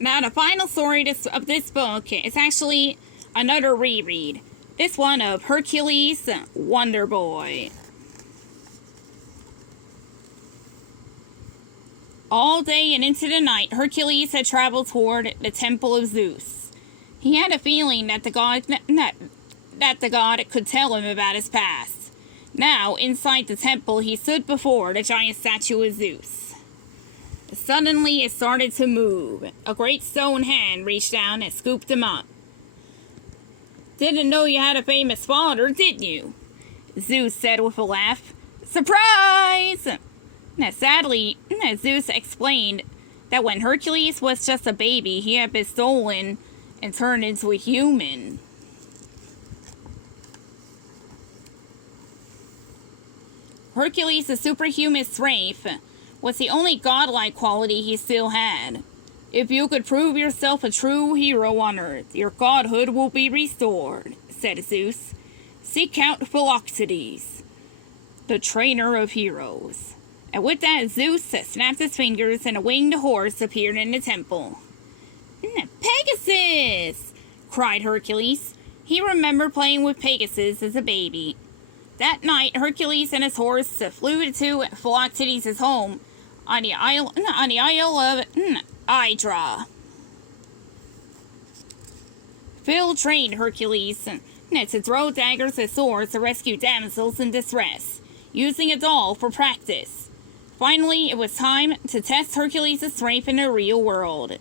Now, the final story of this book is actually another reread. This one of Hercules, Wonder Boy. All day and into the night, Hercules had traveled toward the temple of Zeus. He had a feeling that the god could tell him about his past. Now, inside the temple, he stood before the giant statue of Zeus. Suddenly, it started to move. A great stone hand reached down and scooped him up. "Didn't know you had a famous father, did you?" Zeus said with a laugh. "Surprise!" Now, sadly, Zeus explained that when Hercules was just a baby, he had been stolen and turned into a human. Hercules' superhuman strength was the only godlike quality he still had. "If you could prove yourself a true hero on Earth, your godhood will be restored," said Zeus. "Seek out Philoctetes, the trainer of heroes." And with that, Zeus snapped his fingers and a winged horse appeared in the temple. "Pegasus!" cried Hercules. He remembered playing with Pegasus as a baby. That night, Hercules and his horse flew to Philoctetes' home on the Isle of Hydra. Phil trained Hercules to throw daggers and swords to rescue damsels in distress, using a doll for practice. Finally, it was time to test Hercules' strength in the real world.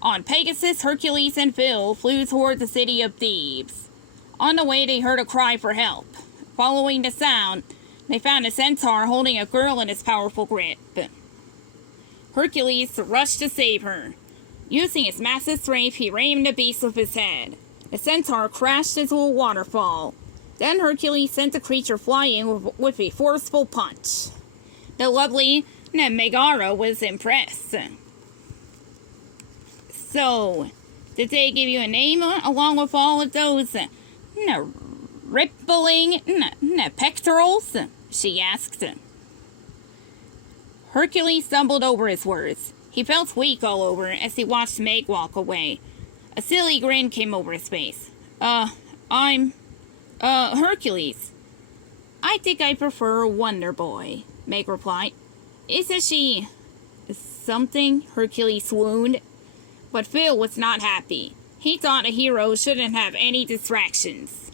On Pegasus, Hercules and Phil flew toward the city of Thebes. On the way, they heard a cry for help. Following the sound, they found a centaur holding a girl in his powerful grip. Hercules rushed to save her. Using his massive strength, he rammed the beast with his head. The centaur crashed into a waterfall. Then Hercules sent the creature flying with a forceful punch. The lovely Megara was impressed. "So, did they give you a name along with all of those rippling pectorals?" she asked. Hercules stumbled over his words. He felt weak all over as he watched Meg walk away. A silly grin came over his face. I'm Hercules. I think I prefer Wonder Boy," Meg replied. "Isn't she something?" Hercules swooned. But Phil was not happy. He thought a hero shouldn't have any distractions.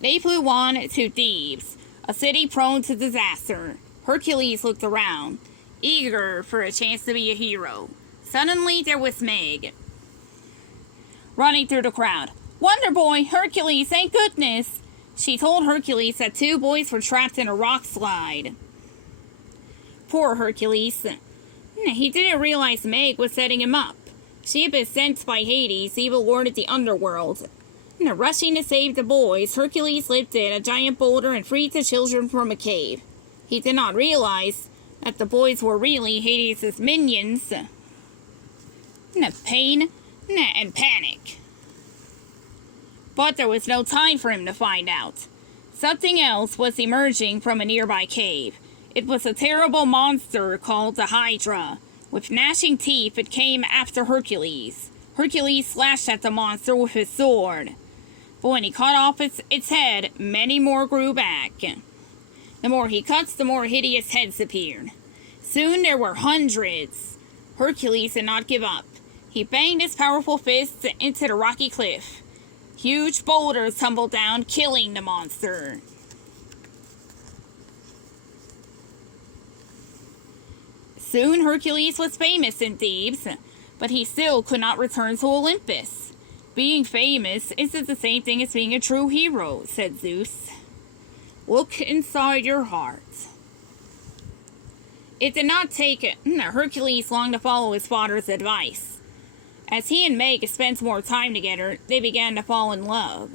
They flew on to Thebes, a city prone to disaster. Hercules looked around, eager for a chance to be a hero. Suddenly, there was Meg, running through the crowd. "Wonder Boy! Hercules! Thank goodness!" She told Hercules that two boys were trapped in a rock slide. Poor Hercules. He didn't realize Meg was setting him up. She had been sent by Hades, evil lord of the underworld. Rushing to save the boys, Hercules lifted a giant boulder and freed the children from a cave. He did not realize that the boys were really Hades' minions. Pain and panic. But there was no time for him to find out. Something else was emerging from a nearby cave. It was a terrible monster called the Hydra. With gnashing teeth, it came after Hercules. Hercules slashed at the monster with his sword. But when he cut off its head, many more grew back. The more he cut, the more hideous heads appeared. Soon there were hundreds. Hercules did not give up. He banged his powerful fists into the rocky cliff. Huge boulders tumbled down, killing the monster. Soon Hercules was famous in Thebes, but he still could not return to Olympus. "Being famous isn't the same thing as being a true hero," said Zeus. "Look inside your heart." It did not take Hercules long to follow his father's advice. As he and Meg spent more time together, they began to fall in love.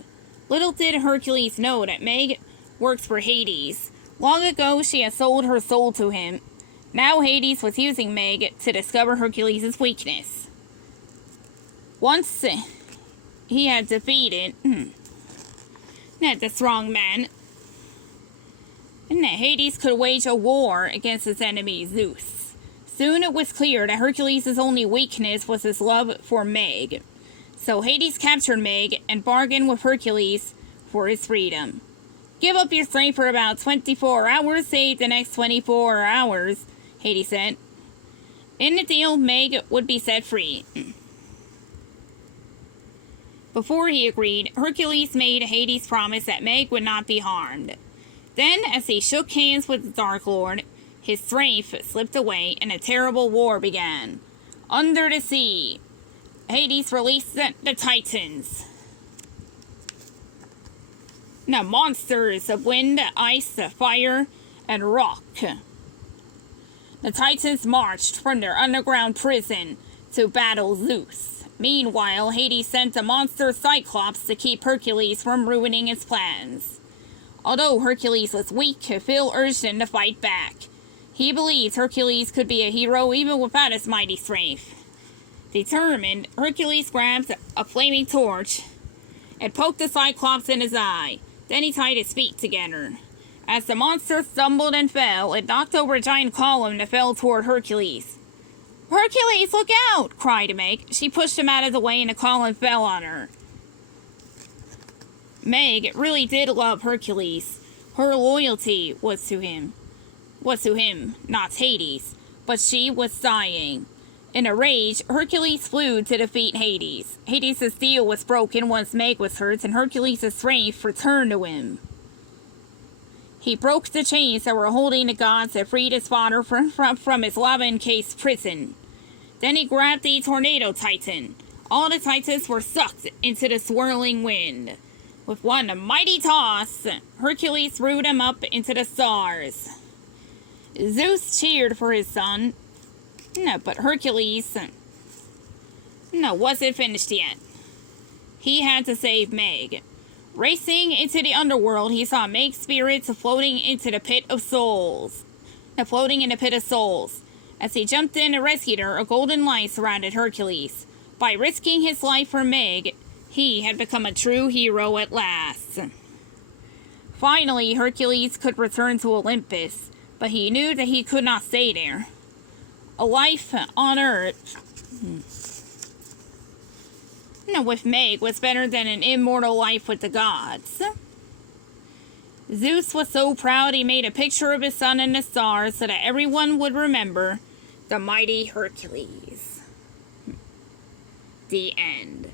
Little did Hercules know that Meg works for Hades. Long ago, she had sold her soul to him. Now Hades was using Meg to discover Hercules' weakness. Once he had defeated the strong man, and that Hades could wage a war against his enemy Zeus. Soon it was clear that Hercules' only weakness was his love for Meg. So Hades captured Meg and bargained with Hercules for his freedom. Give up your strength for about 24 hours, save the next 24 hours, Hades said. In the deal, Meg would be set free. Before he agreed, Hercules made Hades promise that Meg would not be harmed. Then, as he shook hands with the Dark Lord, his strength slipped away and a terrible war began. Under the sea, Hades released the Titans. The monsters of wind, ice, fire, and rock. The Titans marched from their underground prison to battle Zeus. Meanwhile, Hades sent a monster Cyclops to keep Hercules from ruining his plans. Although Hercules was weak, Phil urged him to fight back. He believed Hercules could be a hero even without his mighty strength. Determined, Hercules grabbed a flaming torch and poked the Cyclops in his eye. Then he tied his feet together. As the monster stumbled and fell, it knocked over a giant column that fell toward Hercules. "Hercules, look out!" cried Meg. She pushed him out of the way and the column fell on her. Meg really did love Hercules. Her loyalty was to him, not Hades, but she was dying. In a rage, Hercules flew to defeat Hades. Hades' steel was broken once Meg was hurt, and Hercules' strength returned to him. He broke the chains that were holding the gods that freed his father from his lava-encased prison. Then he grabbed the Tornado Titan. All the Titans were sucked into the swirling wind. With one mighty toss, Hercules threw them up into the stars. Zeus cheered for his son. No, but Hercules wasn't finished yet. He had to save Meg. Racing into the underworld, he saw Meg's spirits floating in the pit of souls. As he jumped in and rescued her, a golden light surrounded Hercules. By risking his life for Meg, he had become a true hero at last. Finally, Hercules could return to Olympus, but he knew that he could not stay there. A life on Earth with Meg was better than an immortal life with the gods. Zeus was so proud he made a picture of his son in the stars so that everyone would remember the mighty Hercules. The end.